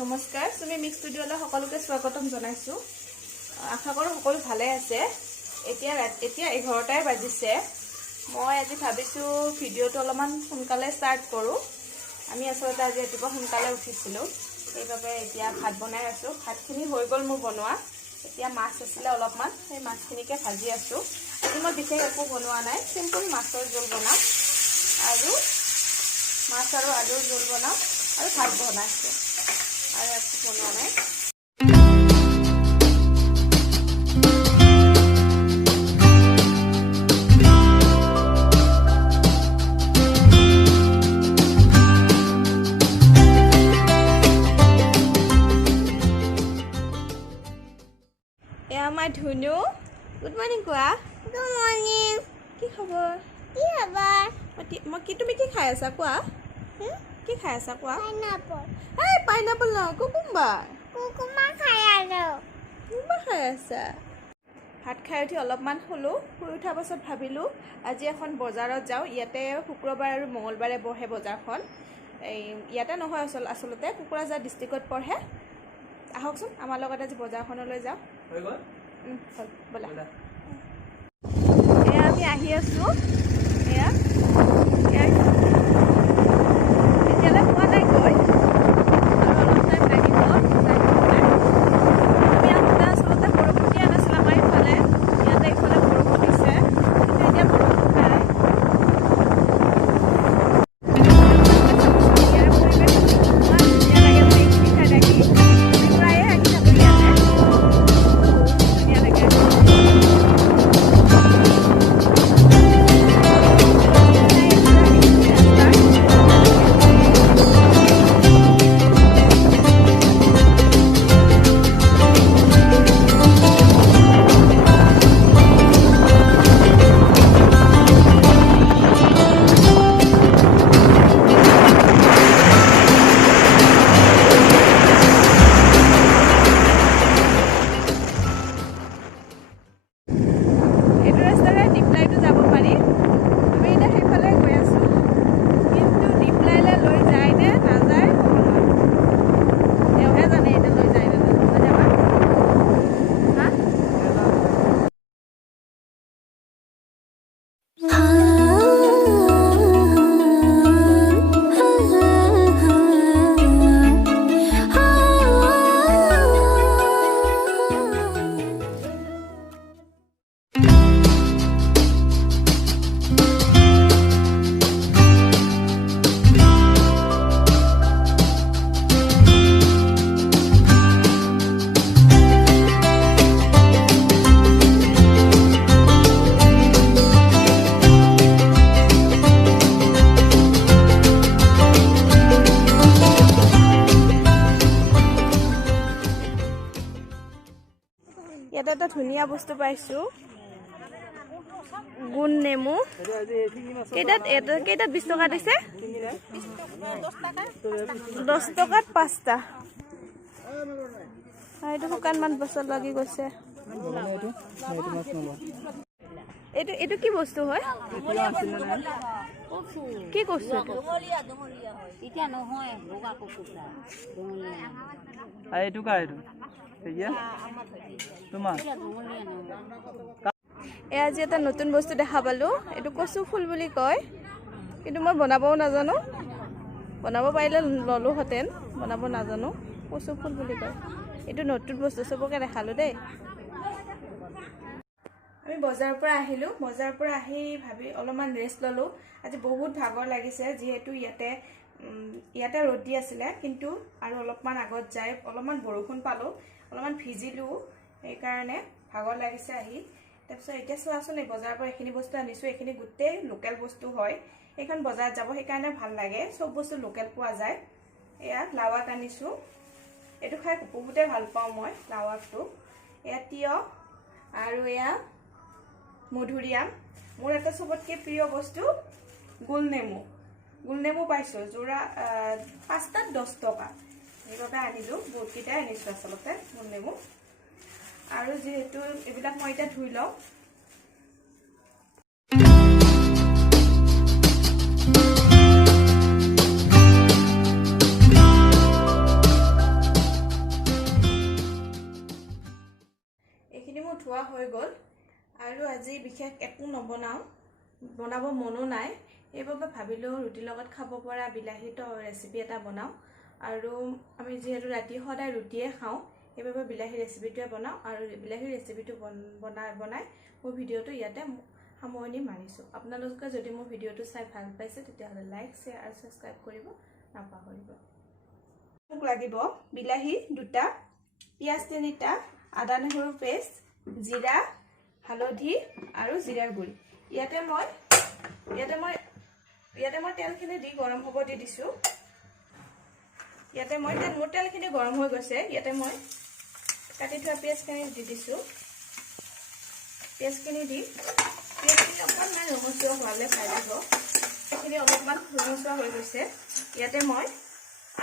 নমস্কাৰ তুমি মিক্স ষ্টুডিঅ'লৈ সকলোকে স্বাগতম জনাইছো আশা কৰো সকলো ভালে আছে এতিয়া 11টাই বাজিছে মই আজি ভাবিছো ভিডিঅ'টো অলপমান সোনকালে ষ্টাৰ্ট কৰো আমি আসলে আজি ৰাতিপুৱা সোনকালে উঠিছিলো এইভাবে এতিয়া ভাত বনাই আছো ভাতখিনি হৈ গল মোৰ বনোৱা এতিয়া মাছ আছিল অলপমান সেই মাছখিনিকে ভাজি আছো আজি মই বিশেষ একো বনোৱা নাই সিম্পল মাছৰ জোল বনাম আৰু মাছ আৰু আলুৰ জোল বনাম আৰু ভাত বনাইছো আৰু একো বনোৱা নাই my Dhunu. Good morning, Kua. Good morning. Ki khabar? Ki khabar? Mo ki tumi ki khaya sa Kua? Ki khaya sa Kua? Pineapple. Hey, pineapple na. Kukumba. Kukuma khaya lo. Kukumba khaya sa. ভাত খাই উঠি অলপমান হলো শুই উঠাৰ পাছত ভাবিলো আজি এখন বজাৰত যাও ইয়াতে শুক্ৰবাৰ আৰু মঙ্গলবাৰে বহে বজাৰখন এই ইয়াতে নহয় আসলতে কুকুৰাঝাৰ ডিস্ট্ৰিক্টত পঢ়ে আহকচোন আমাৰ লগত আজি বজাৰখনলৈ যাও হৈ গল বলা এয়া আমি আহি আছো এয়া এতিয়ালৈ পোৱা নাই গৈ আৰু অলপ টাইম লাগিব আমি আহোঁতে আচলতে বৰষুণ দিয়া নাছিল আমাৰ ইফালে ইয়াতে ইফালে বৰষুণ দিছে কিন্তু এতিয়া বৰষুণ নাই ইয়াৰ পৰিৱেশ ইমান ধুনীয়া লাগে মানে এইখিনি ঠাই দেখি আমি প্ৰায়ে আহি থাকোঁ ইয়াতে ধুনীয়া লাগে ইয়াতে এটা ধুনীয়া বস্তু পাইছো গুণ নেমু কেইটাত 20 টকা দিছে 10 টকাত 5টা এইটো শুকান মান বছৰ লাগি গৈছে এইটো কি বস্তু হয় কি কষ্ট এতিয়া নহয় বগা কুকুৰা এইটো কা এইটো এয়া আজি এটা নতুন বস্তু দেখা পালো এইটো কচু ফুল বুলি কয় কিন্তু মই বনাবও নাজানো বনাব পাৰিলে ললোহেঁতেন বনাব নাজানো কচু ফুল বুলি কয় এইটো নতুন বস্তু চবকে দেখালো দেই আমি বজাৰৰ পৰা আহিলো বজাৰৰ পৰা আহি ভাবি অলপমান ৰেষ্ট ললো আজি বহুত ভাগৰ লাগিছে যিহেতু ইয়াতে ৰ'দ দি আছিলে কিন্তু আৰু অলপমান আগত যাই অলপমান বৰষুণ পালো অলপমান ভিজিলো এই কাৰণে ভাগৰ লাগিছে আহি তাৰপিছত এতিয়া চোৱাচোন এই বজাৰৰ পৰা এখিনি বস্তু আনিছো এখিনি গোটেই লোকেল বস্তু হয় এইখন বজাৰত যাব সেই কাৰণে ভাল লাগে সব বস্তু লোকেল পোৱা যায় এয়া লাৱাক আনিছো এটো খাই বহুতে ভাল পাওঁ মই লাৱাকটো এয়া তিয়হ আৰু এয়া মধুৰিআম মোৰ এটা সবতকে প্ৰিয় বস্তু গোল নেমু পাইছো জোৰা 5টাত 10 টকা এইভাবে আনিলো বহুত কিটা আনিছো আসলতে গোল নেমু আৰু যেহেতু এবিলাক মই এটা ধুই লওঁ খোৱা হৈ গ'ল আৰু আজি বিশেষ একো নবনাওঁ, বনাব মনো নাই। সেইবাবে ভাবিলোঁ ৰুটিৰ লগত খাব পৰা বিলাহীটো ৰেচিপি এটা বনাওঁ। আৰু আমি যিহেতু ৰাতি সদায় ৰুটিয়ে খাওঁ, সেইবাবে বিলাহী ৰেচিপিটোৱে বনাওঁ। আৰু বিলাহীৰ ৰেচিপিটো বনাই মোৰ ভিডিঅ'টো ইয়াতে সামৰণি মাৰিছোঁ। আপোনালোকে যদি মোৰ ভিডিঅ'টো চাই ভাল পাইছে তেতিয়াহ'লে লাইক, শ্বেয়াৰ আৰু ছাবস্ক্ৰাইব কৰিব নাপাহৰিব। মোক লাগিব বিলাহী 2টা, পিঁয়াজ 3টা, আদা নহৰু পেষ্ট, জিৰা, হালধি আৰু জিৰাৰ গুড়ি। ইয়াতে মই তেলখিনি দি গৰম হ'ব দি দিছোঁ। মোৰ তেলখিনি গৰম হৈ গৈছে। ইয়াতে মই কাটি থোৱা পিঁয়াজখিনি দি দিছোঁ। পিঁয়াজখিনি অকণমান ৰঙচুৱা হোৱালে ভাজিব। এইখিনি অলপমান ৰঙচুৱা হৈ গৈছে। ইয়াতে মই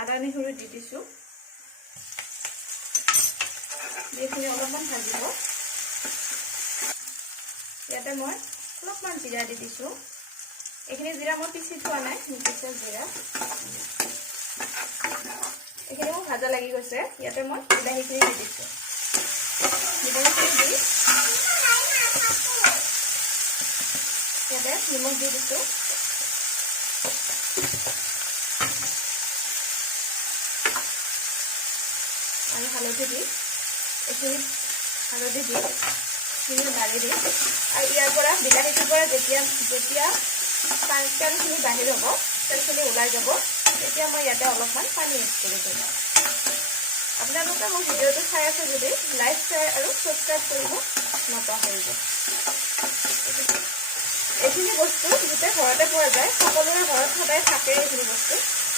আদা নহৰু দি দিছোঁ। এইখিনি অলপমান ভাজিব। ইয়াতে মই অলপমান জিৰা দি দিছোঁ। এইখিনি জিৰা মই পিচি থোৱা নাই, পিছা জিৰা। এইখিনি মোৰ ভাজা লাগি গৈছে। ইয়াতে মই বিলাহীখিনি দি দিছোঁ। বিলাহীখিনি দি ইয়াতে নিমখ দি দিছোঁ। আৰু হালধি দি এইখিনি হালধি দি নাড়ি দিম। আৰু ইয়াৰ পৰা বিলাহীটোৰ পৰা যেতিয়া তেলখিনি বাহিৰ হ'ব, তেলখিনি ওলাই যাব, তেতিয়া মই ইয়াতে অলপমান পানী এড কৰি দিম। আপোনালোকে মোৰ ভিডিঅ'টো চাই আছে যদি লাইক, শ্বেয়াৰ আৰু ছাবস্ক্ৰাইব কৰিব নাপাহৰিব। এইখিনি বস্তু গোটেই ঘৰতে পোৱা যায়, সকলোৰে ঘৰত সদায় থাকে। এইখিনি বস্তু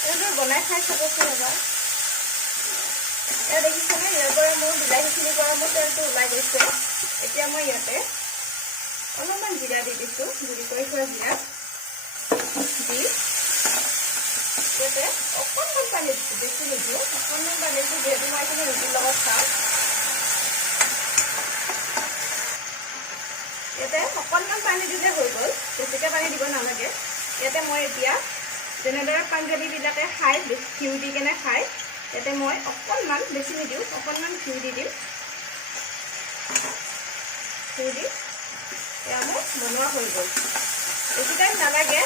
এনেদৰে বনাই খাই চাবচোন এবাৰ। এয়া দেখিছেনে, ইয়াৰ পৰা মোৰ বিলাহীখিনিৰ পৰা মোৰ তেলটো ওলাই গৈছে। এতিয়া মই ইয়াতে অলপমান জিৰা দি দিছোঁ, গুড়ি কৰি থোৱা জিৰা দি ইয়াতে অকণমান পানী দিছোঁ, বেছি নিদিওঁ, অকণমান পানী দিছোঁ, যিহেতু মই এইখিনি ৰুটিৰ লগত খাওঁ। ইয়াতে অকণমান পানী দিলে হৈ গ'ল, বেছিকৈ পানী দিব নালাগে। ইয়াতে মই এতিয়া যেনেদৰে পাঞ্জাবীবিলাকে খায়, ঘিউ দি কেনে খায়, ইয়াতে মই অকণমান, বেছি নিদিওঁ, অকণমান ঘিউ দি দিম। ঘিউ দি এয়া মোৰ বনোৱা হৈ গ'ল। বেছি টাইম নালাগে,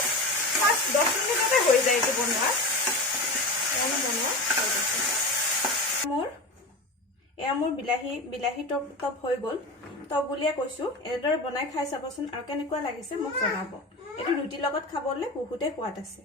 5-10 মিনিটতে হৈ যায় এইটো বনোৱা। এয়া মোৰ বনোৱা হৈ গৈছে। এয়া মোৰ বিলাহী টপ হৈ গ'ল। টপ বুলিয়ে কৈছোঁ। এনেদৰে বনাই খাই চাবচোন আৰু কেনেকুৱা লাগিছে মোক জনাব। এইটো ৰুটিৰ লগত খাবলৈ বহুতেই সোৱাদ আছে।